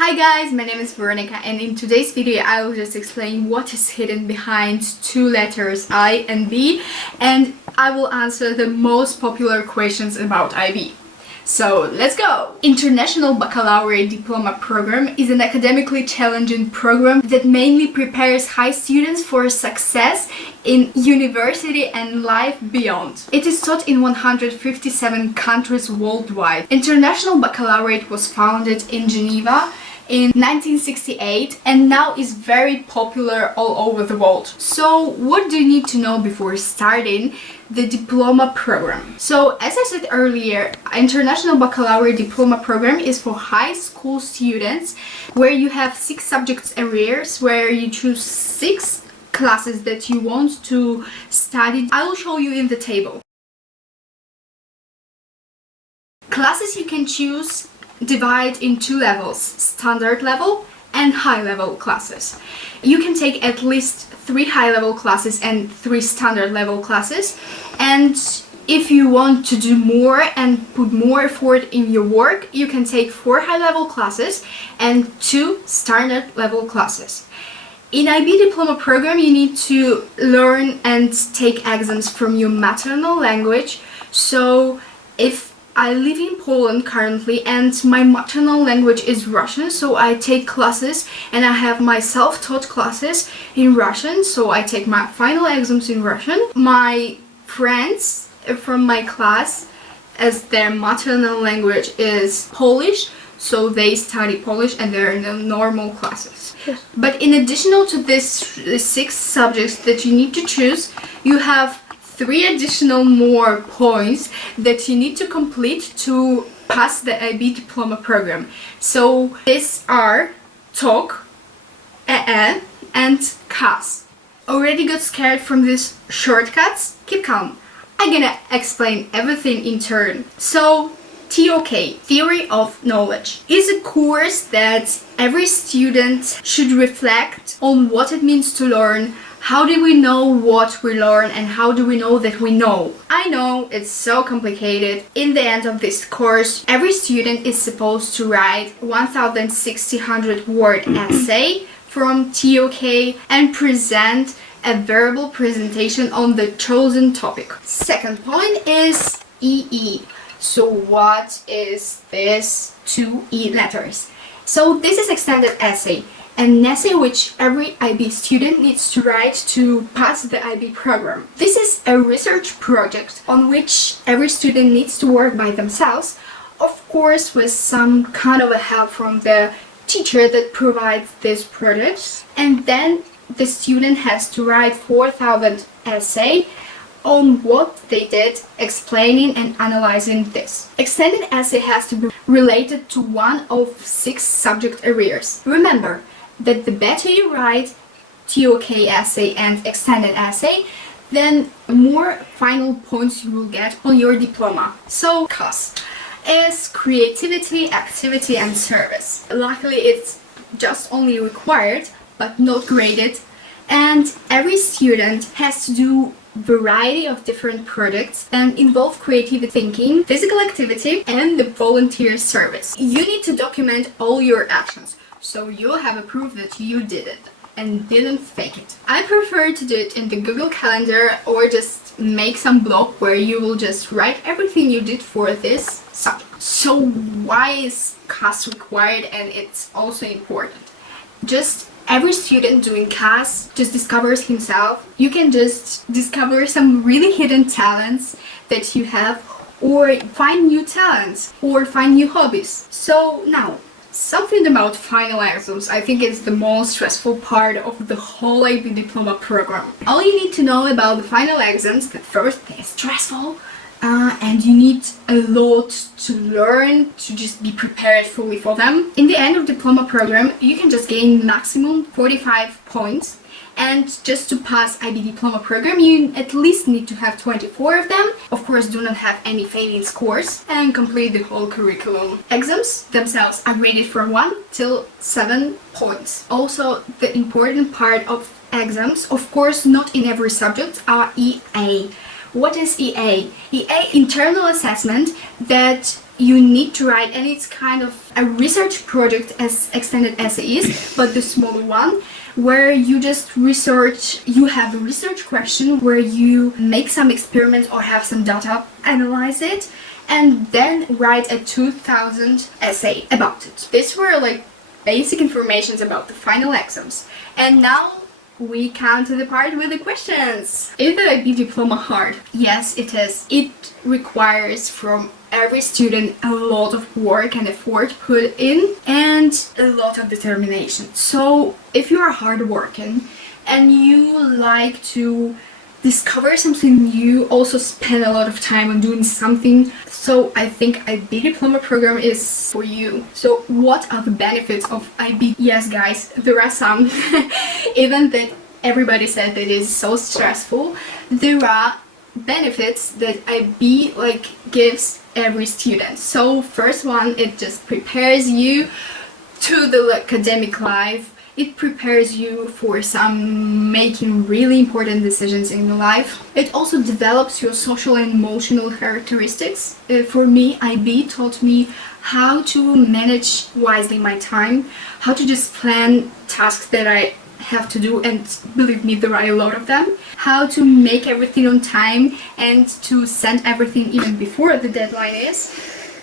Hi guys, my name is Veronica and in today's video I will just explain what is hidden behind two letters I and B, and I will answer the most popular questions about IB. So let's go! International Baccalaurate Diploma program is an academically challenging program that mainly prepares high students for success in university and life beyond. It is taught in 157 countries worldwide. International Baccalaureate was founded in Geneva in 1968 and now is very popular all over the world. So what do you need to know before starting the diploma program? So as I said earlier, International Baccalaureate Diploma program is for high school students where you have 6 subjects arrears, where you choose 6 classes that you want to study. I will show you in the table. Classes you can choose divide in 2 levels, standard level and high level classes. You can take at least 3 high level classes and 3 standard level classes, and if you want to do more and put more effort in your work, you can take 4 high level classes and 2 standard level classes. In IB Diploma program you need to learn and take exams from your maternal language. So if I live in Poland currently and my maternal language is Russian, so I take classes and I have my self-taught classes in Russian, so I take my final exams in Russian. My friends from my class, as their maternal language is Polish, so they study Polish and they're in the normal classes. Yes. But in addition to these 6 subjects that you need to choose, you have 3 additional more points that you need to complete to pass the IB Diploma program. So these are TOK, EE and CAS. Already got scared from these shortcuts? Keep calm. I'm gonna explain everything in turn. So TOK, Theory of Knowledge, is a course that every student should reflect on what it means to learn. How do we know what we learn and how do we know that we know? I know it's so complicated. In the end of this course, every student is supposed to write 1600 word essay from TOK and present a verbal presentation on the chosen topic. Second point is EE. So what is this 2 E letters? So this is extended essay. An essay which every IB student needs to write to pass the IB program. This is a research project on which every student needs to work by themselves, of course with some kind of a help from the teacher that provides this project. And then the student has to write 4000 essay on what they did, explaining and analyzing this. Extended essay has to be related to one of 6 subject arrears. Remember that the better you write TOK essay and extended essay, then more final points you will get on your diploma. So CAS is creativity, activity and service. Luckily it's just only required but not graded, and every student has to do variety of different projects and involve creative thinking, physical activity and the volunteer service. You need to document all your actions, so you'll have a proof that you did it and didn't fake it. I prefer to do it in the Google Calendar or just make some blog where you will just write everything you did for this subject. So why is CAS required and it's also important? Just every student doing CAS just discovers himself. You can just discover some really hidden talents that you have, or find new talents, or find new hobbies. So now, something about final exams. I think it's the most stressful part of the whole IB Diploma program. All you need to know about the final exams, that first they're stressful, and you need a lot to learn to just be prepared fully for them. In the end of diploma program, you can just gain maximum 45 points, and just to pass IB Diploma program, you at least need to have 24 of them. Of course, do not have any failing scores and complete the whole curriculum. Exams themselves are rated from 1 till 7 points. Also, the important part of exams, of course, not in every subject, are EA. What is EA? EA, internal assessment that you need to write, and it's kind of a research project as extended essays, but the smaller one, where you just research, you have a research question where you make some experiments or have some data, analyze it, and then write a 2000 essay about it. These were like basic informations about the final exams. And now we come to the part with the questions. Is the IB diploma hard? Yes, it is. It requires from every student a lot of work and effort put in and a lot of determination. So if you are hardworking and you like to discover something new, also spend a lot of time on doing something, so I think IB diploma program is for you. So what are the benefits of IB? Yes guys, there are some. Even that everybody said that it is so stressful, there are benefits that IB gives every student. So first one, it just prepares you to the academic life. It prepares you for some making really important decisions in your life. It also develops your social and emotional characteristics. For me, IB taught me how to manage wisely my time, how to just plan tasks that I have to do, and believe me, there are a lot of them, how to make everything on time and to send everything even before the deadline is.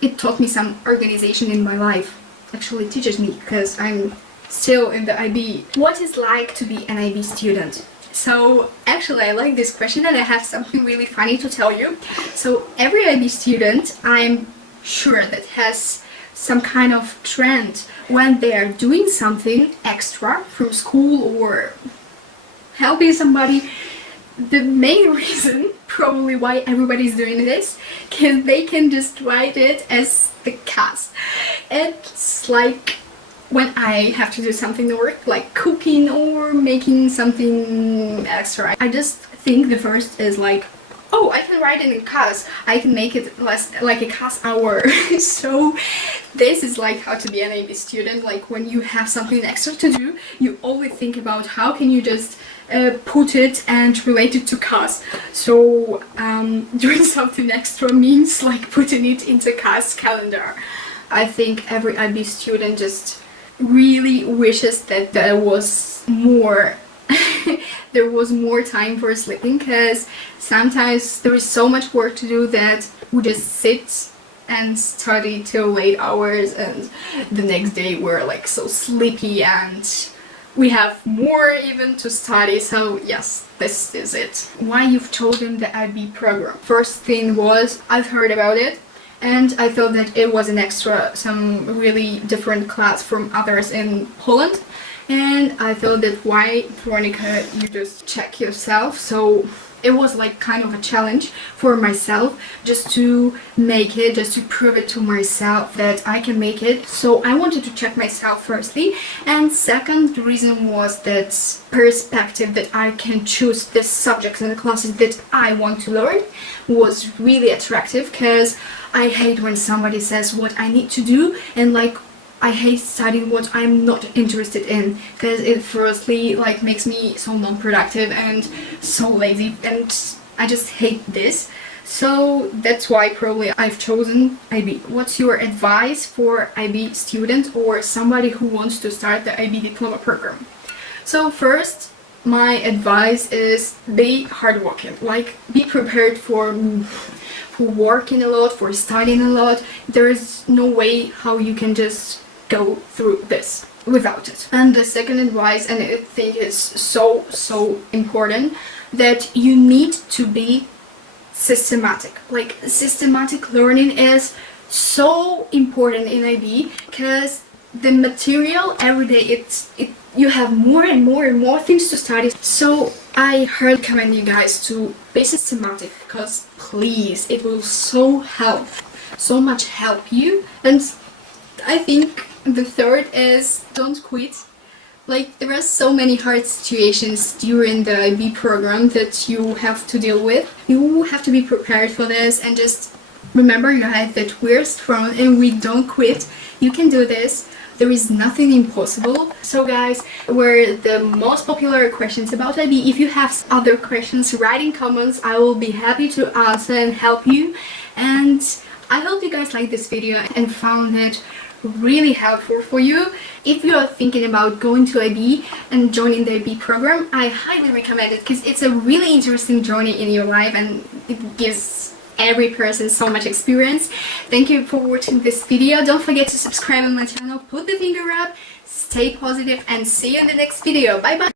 It taught me some organization in my life. Actually, it teaches me because I'm still in the IB. What is like to be an IB student? So actually I like this question and I have something really funny to tell you. So every IB student, I'm sure, that has some kind of trend when they are doing something extra from school or helping somebody. The main reason probably why everybody is doing this, because they can just write it as the cast. It's like when I have to do something at work, like cooking or making something extra, I just think the first is like, oh, I can write it in CAS, I can make it less like a CAS hour. So this is like how to be an IB student. Like when you have something extra to do, you always think about how can you just put it and relate it to CAS. So doing something extra means like putting it into CAS calendar. I think every IB student just really wishes that there was more there was more time for sleeping, because sometimes there is so much work to do that we just sit and study till late hours, and the next day we're like so sleepy and we have more even to study. So yes, this is it. Why you've chosen the IB program? First thing was I've heard about it and I thought that it was an extra, some really different class from others in Poland. And I thought that why, Veronica, you just check yourself. So it was like kind of a challenge for myself, just to make it, just to prove it to myself that I can make it. So I wanted to check myself firstly, and second, the reason was that perspective that I can choose the subjects and the classes that I want to learn was really attractive, because I hate when somebody says what I need to do, and like I hate studying what I'm not interested in, because it firstly like makes me so non-productive and so lazy, and I just hate this. So that's why probably I've chosen IB. What's your advice for IB students or somebody who wants to start the IB diploma program? So first, my advice is be hardworking. Like be prepared for working a lot, for studying a lot. There is no way how you can just go through this without it. And the second advice, and I think it's so important, that you need to be systematic. Like systematic learning is so important in IB, because the material every day, you have more and more things to study. So I recommend you guys to be systematic, because please, it will so much help you. And I think the third is don't quit. Like there are so many hard situations during the IB program that you have to deal with. You have to be prepared for this, and just remember, guys, that we're strong and we don't quit. You can do this. There is nothing impossible. So guys, were the most popular questions about IB. If you have other questions, write in comments. I will be happy to answer and help you. And I hope you guys liked this video and found it really helpful for you. If you are thinking about going to IB and joining the IB program, I highly recommend it because it's a really interesting journey in your life and it gives every person so much experience. Thank you for watching this video. Don't forget to subscribe on my channel, put the finger up, stay positive, and see you in the next video. Bye bye.